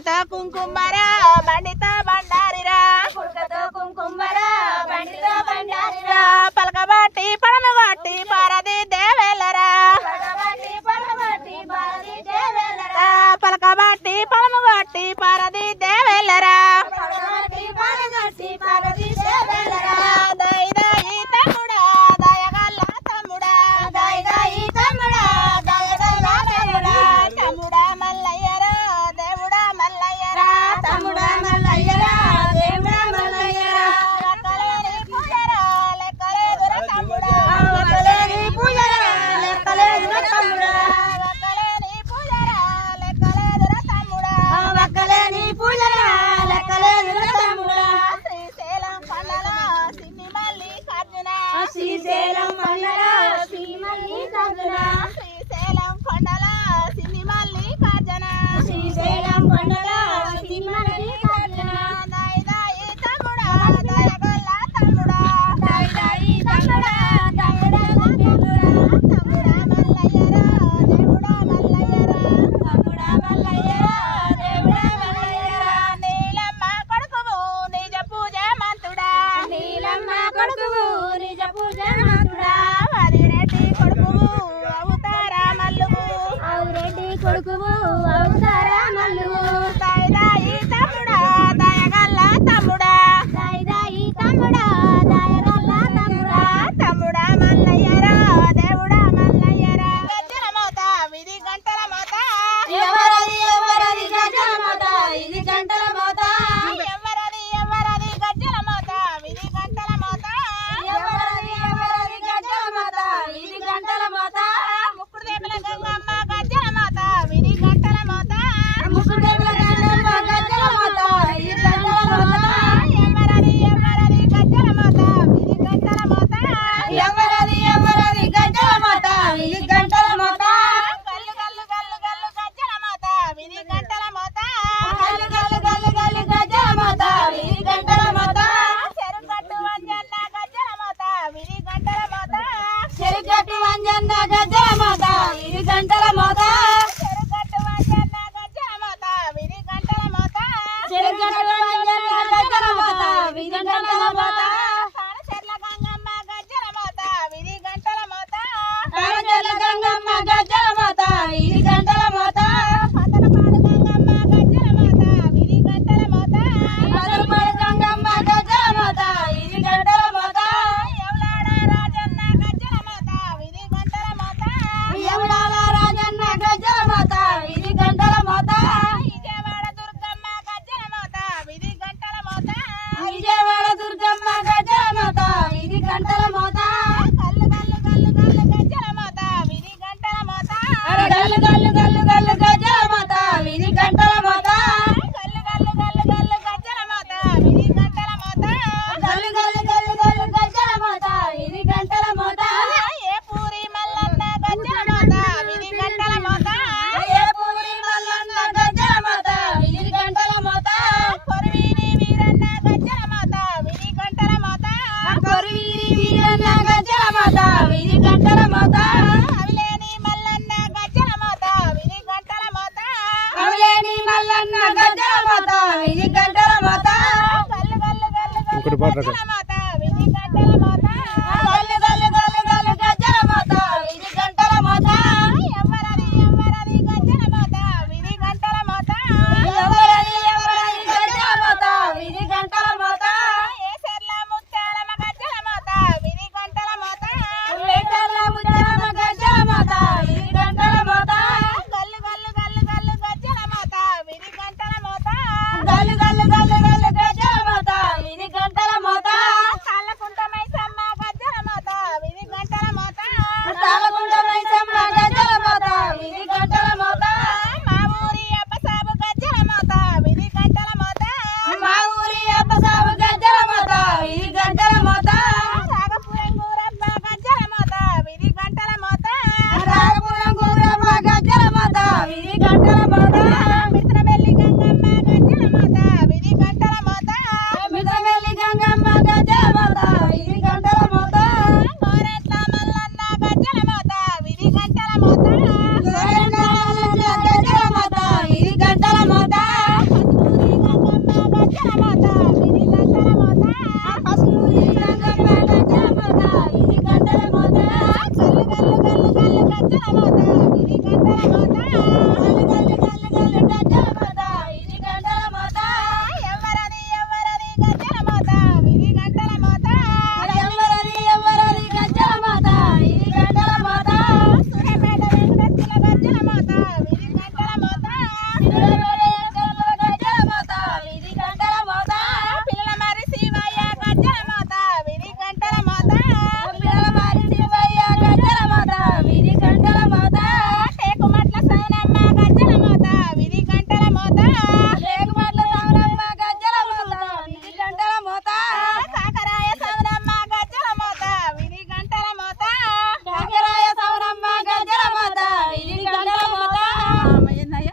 కుడకతో కుంకుమరా బండితో బండారిరా కుడకతో కుంకుమరా బండితో బండారిరా పలకబట్టి పడమబట్టి పారది దేవేలరా పడబట్టి పడబట్టి బారది దేవేలరా పలకబట్టి పడమబట్టి పారది దేవేలరా పడబట్టి పడబట్టి బారది దేవేలరా దై దై తమ్ముడా దయగల్ల తమ్ముడా దై దై తమ్ముడా దయగల్ల తమ్ముడా తమ్ముడా మల్లయ్యరా దేవుడా మల్లయ్యరా తమ్ముడా మల్లయ్యరా దేవుడా మల్లయ్యరా లెక్కలేని పూజరా లెక్కలేదురా తమ్ముడా లెక్కలేని పూజరా లెక్కలేదురా తమ్ముడా లెక్కలేని పూజరా లెక్కలేదురా తమ్ముడా లెక్కలేని పూజరా లెక్కలేదురా తమ్ముడా శ్రీశైలం కొండలో సిన్ని మల్లికార్జున శ్రీశైలం కొండలో శ్రీ మల్లికార్జున శ్రీశైలం కొండలో సిన్ని మల్లికార్జున శ్రీశైలం కొండలో శ్రీ మల్లికార్జున దై దై తమ్ముడా దయగల్ల తమ్ముడా దై దై తమ్ముడా దయగల్ల తమ్ముడా తమ్ముడా మల్లయ్యరా దేవుడా మల్లయ్యరా తమ్ముడా మల్లయ్యరా దేవుడా మల్లయ్యరా నీలమ్మ కొడుకువు నిజ పూజ మంతుడా నీలమ్మ కొడుకువు నిజ పూజ మంతుడా వదిరెడ్డి కొడుకువు అవతారా మల్లువు అవురెడ్డి కొడుకువు అవుతారా మల్లువు దై దై తమ్ముడా దయగల్ల తమ్ముడా దై దై తమ్ముడా దయగల్ల తమ్ముడా తమ్ముడా మల్లయ్యరా దేవుడా మల్లయ్యరా గజ్జల మోత విధి గంటల మోత ఎవరది ఎవరది గజల మోత ఇది గంటల మోత ఎవరది ఎవరది గజ్జల మోత విధి గంటల మోత ఎవరది ఎవరది గజల మోత ఇది గంటల మోత ముక్కుడు దేపల గంగమ్మ గజ్జల మోత విధి గంటల మోత ముసుడెల గంటల గజల మోత ఇది గంటల మోత ఎవరది ఎవరది గజ్జల మోత విధి గంటల మోత ఎవరది ఎవరది గజల మోత ఇది గంటల మోత గల్లు గల్లు గల్లు గల్లు గజ్జల మోత విధి గంటల మోత గల్లు గల్లు గల్లు గల్లు గజల మోత ఇది గంటల మోత చెరుగట్టు వంజన్న గజ్జల మోత విధి గంటల మోత చెరుగట్టు వంజన్న గజల మోత ఇది గంటల మోత చెరుగట్టు వంజన్న గజ్జల మోత విధి గంటల మోత చెరుగట్టు వంజన్న గజల మోత ఇది గంటల మోత కాడచెర్ల గంగమ్మ గజ్జల మోత విధి గంటల మోత కాడచెర్ల గంగమ్మ గజల మోత ఇది గంటల మోత పతనపాడు గంగమ్మ గజ్జల మోత విధి గంటల మోత పదరపాడు గంగమ్మ గజల మోత ఇది గంటల మోత ఎవలాడ రాజన్న గజ్జల మోత విధి గంటల మోత యమునాల రాజన్న గజల మోత ఇది గంటల మోత విజయవాడ దుర్గమ్మ గజ్జల మోత విధి గంటల మోత విజయవాడ దుర్గమ్మ గజల మోత ఇది గంటల మోత గల్లు గల్లు గల్లు గల్లు గజ్జల మోత విధి గంటల మోత గల్లు గల్లు గల్లు గల్లు గజల మోత ఇది గంటల మోత గల్లు గల్లు గల్లు గల్లు గజ్జల మోత విధి గంటల మోత గల్లు గల్లు గల్లు గల్లు గజల మోత ఇది గంటల మోత ఏ పూరి మల్లన్న గజ్జల మోత విధి గంటల మోత ఏ పూరి మల్లన్న గజల మోత ఇది గంటల మోత కొరవీని వీరన్న గజ్జల మోత విధి గంటల మోత కొరివి వీరన్న గజల మోత ఇది గంటల మోత అవిలేని మల్లన్న గజ్జల మోత విధి గంటల మోత అవలేని మల్లన్న గజల మోత ఇది గంటల మోత గల్లు గల్లు గల్లు గల్లు గజ్జల మోత